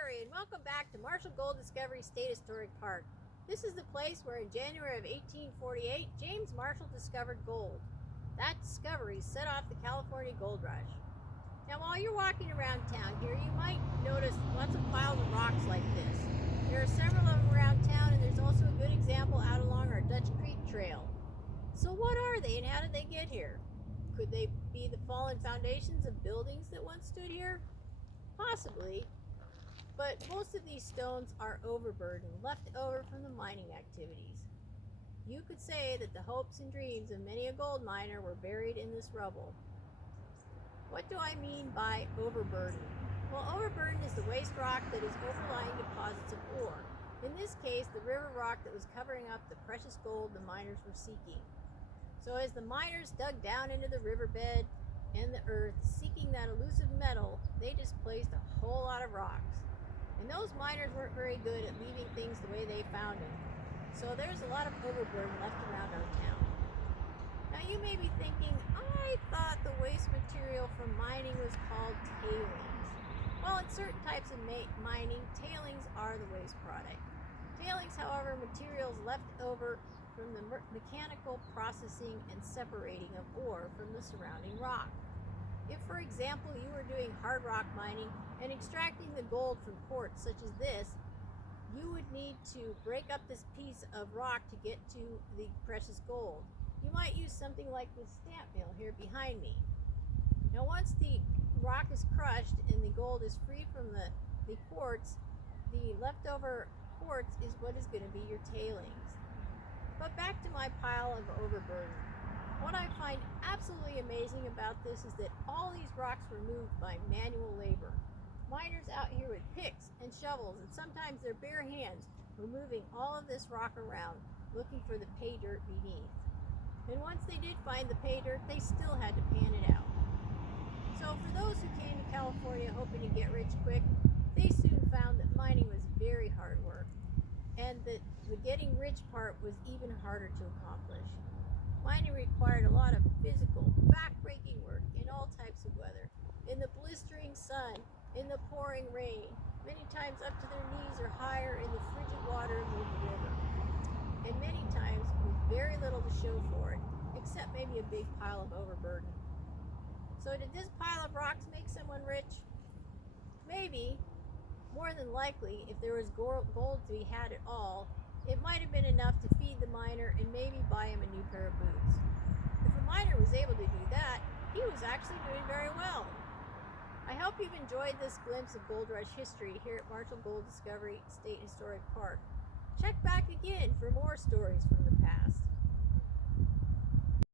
Missouri, and welcome back to Marshall Gold Discovery State Historic Park. This is the place where in January of 1848, James Marshall discovered gold. That discovery set off the California Gold Rush. Now, while you're walking around town here, you might notice lots of piles of rocks like this. There are several of them around town, and there's also a good example out along our Dutch Creek Trail. So what are they, and how did they get here? Could they be the fallen foundations of buildings that once stood here? Possibly, but most of these stones are overburdened, left over from the mining activities. You could say that the hopes and dreams of many a gold miner were buried in this rubble. What do I mean by overburden? Well, overburden is the waste rock that is overlying deposits of ore. In this case, the river rock that was covering up the precious gold the miners were seeking. So as the miners dug down into the riverbed and the earth, seeking that elusive metal, they displaced a whole lot of rocks. And those miners weren't very good at leaving things the way they found them. So there's a lot of overburden left around our town. Now you may be thinking, I thought the waste material from mining was called tailings. Well, in certain types of mining, tailings are the waste product. Tailings, however, materials left over from the mechanical processing and separating of ore from the surrounding rock. If, for example, you were doing hard rock mining and extracting the gold from quartz such as this, you would need to break up this piece of rock to get to the precious gold. You might use something like this stamp mill here behind me. Now, once the rock is crushed and the gold is free from the quartz, the leftover quartz is what is going to be your tailings. But back to my pile of overburden. What I find absolutely amazing about this is that all these rocks were moved by manual labor. Miners out here with picks and shovels and sometimes their bare hands were moving all of this rock around, looking for the pay dirt beneath. And once they did find the pay dirt, they still had to pan it out. So for those who came to California hoping to get rich quick, they soon found that mining was very hard work, and that the getting rich part was even harder to accomplish. Mining required a lot of physical, back-breaking work in all types of weather, in the blistering sun, in the pouring rain, many times up to their knees or higher in the frigid waters of the river, and many times with very little to show for it, except maybe a big pile of overburden. So did this pile of rocks make someone rich? Maybe. More than likely, if there was gold to be had at all, it might have been enough to feed the miner and maybe buy him a new pair of boots. If a miner was able to do that, he was actually doing very well. I hope you've enjoyed this glimpse of Gold Rush history here at Marshall Gold Discovery State Historic Park. Check back again for more stories from the